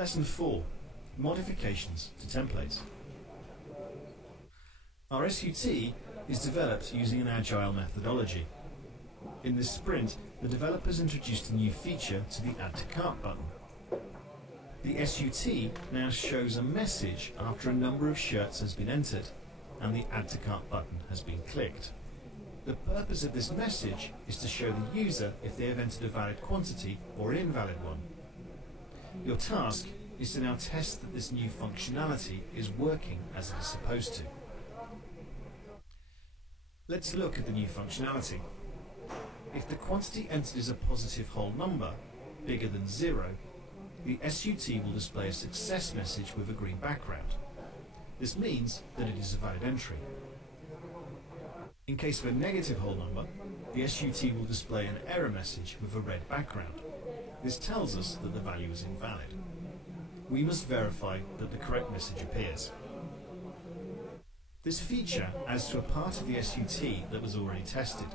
Lesson 4. Modifications to templates. Our SUT is developed using an agile methodology. In this sprint, the developers introduced a new feature to the Add to Cart button. The SUT now shows a message after a number of shirts has been entered and the Add to Cart button has been clicked. The purpose of this message is to show the user if they have entered a valid quantity or an invalid one. Your task is to now test that this new functionality is working as it is supposed to. Let's look at the new functionality. If the quantity entered is a positive whole number, bigger than 0, the SUT will display a success message with a green background. This means that it is a valid entry. In case of a negative whole number, the SUT will display an error message with a red background. This tells us that the value is invalid. We must verify that the correct message appears. This feature adds to a part of the SUT that was already tested.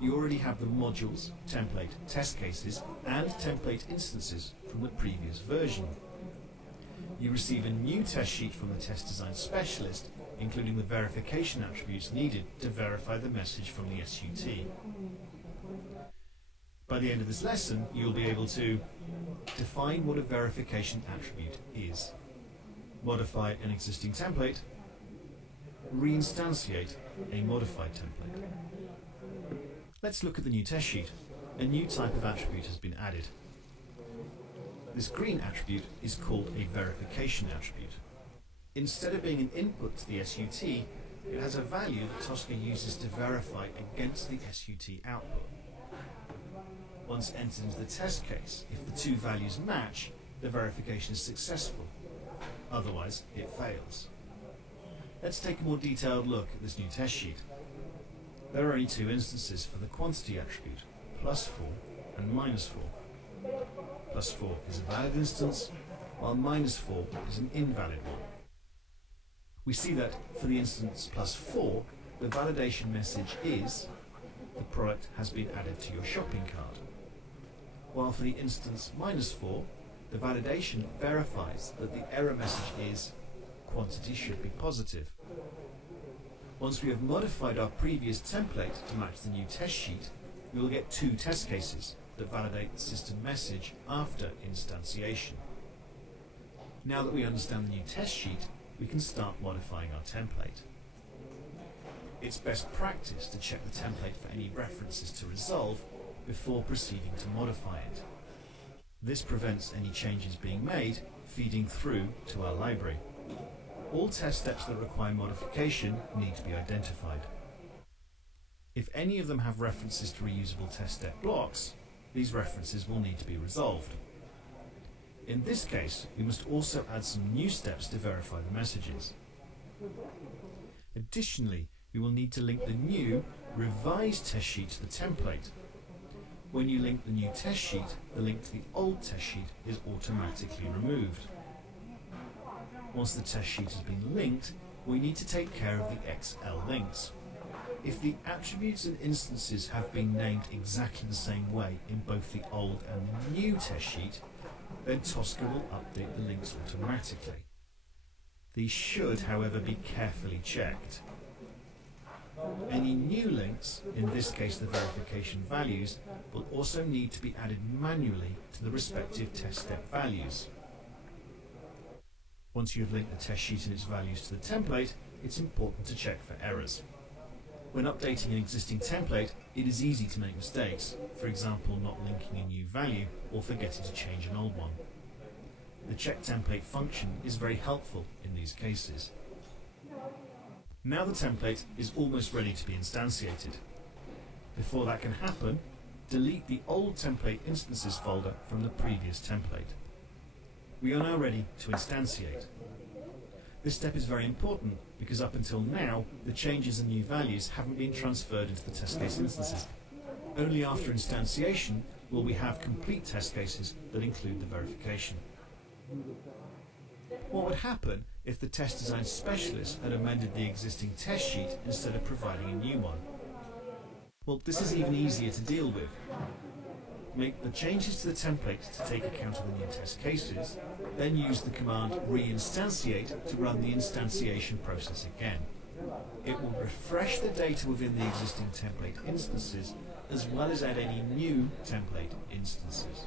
You already have the modules, template, test cases, and template instances from the previous version. You receive a new test sheet from the test design specialist, including the verification attributes needed to verify the message from the SUT. By the end of this lesson, you'll be able to define what a verification attribute is, modify an existing template, reinstantiate a modified template. Let's look at the new test sheet. A new type of attribute has been added. This green attribute is called a verification attribute. Instead of being an input to the SUT, it has a value that Tosca uses to verify against the SUT output. Once entered into the test case, if the two values match, the verification is successful. Otherwise, it fails. Let's take a more detailed look at this new test sheet. There are only two instances for the quantity attribute, +4 and -4. +4 is a valid instance, while -4 is an invalid one. We see that for the instance +4, the validation message is the product has been added to your shopping cart, while for the instance -4, the validation verifies that the error message is quantity should be positive. Once we have modified our previous template to match the new test sheet, we will get two test cases that validate the system message after instantiation. Now that we understand the new test sheet, we can start modifying our template. It's best practice to check the template for any references to resolve before proceeding to modify it. This prevents any changes being made feeding through to our library. All test steps that require modification need to be identified. If any of them have references to reusable test step blocks, these references will need to be resolved. In this case, we must also add some new steps to verify the messages. Additionally, we will need to link the new, revised test sheet to the template. When you link the new test sheet, the link to the old test sheet is automatically removed. Once the test sheet has been linked, we need to take care of the XL links. If the attributes and instances have been named exactly the same way in both the old and the new test sheet, then Tosca will update the links automatically. These should, however, be carefully checked. Any new links, in this case the verification values, will also need to be added manually to the respective test step values. Once you have linked the test sheet and its values to the template, it's important to check for errors. When updating an existing template, it is easy to make mistakes, for example not linking a new value or forgetting to change an old one. The check template function is very helpful in these cases. Now the template is almost ready to be instantiated. Before that can happen, delete the old template instances folder from the previous template. We are now ready to instantiate. This step is very important because up until now, the changes and new values haven't been transferred into the test case instances. Only after instantiation will we have complete test cases that include the verification. What would happen if the test design specialist had amended the existing test sheet instead of providing a new one? Well, this is even easier to deal with. Make the changes to the template to take account of the new test cases, then use the command reinstantiate to run the instantiation process again. It will refresh the data within the existing template instances, as well as add any new template instances.